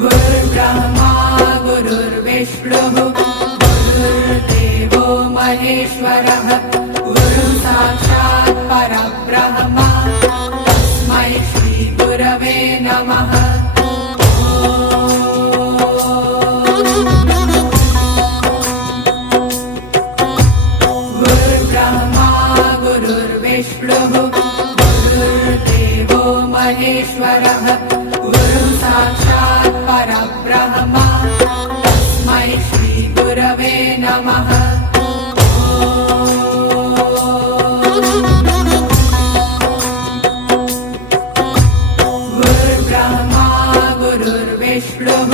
गुरुर्ब्रह्मा गुरुर्विष्णुः गुरुर्देवो महेश्वरः गुरुः साक्षात् परब्रह्म तस्मै श्री गुरवे नमः। गुरुर्ब्रह्मा गुरुर्विष्णुः गुरुर्देवो महेश्वरः गुरुः साक्षात् परब्रह्म तस्मै श्री गुरवे नमः। गुरुर्ब्रह्मा गुरुर्विष्णुः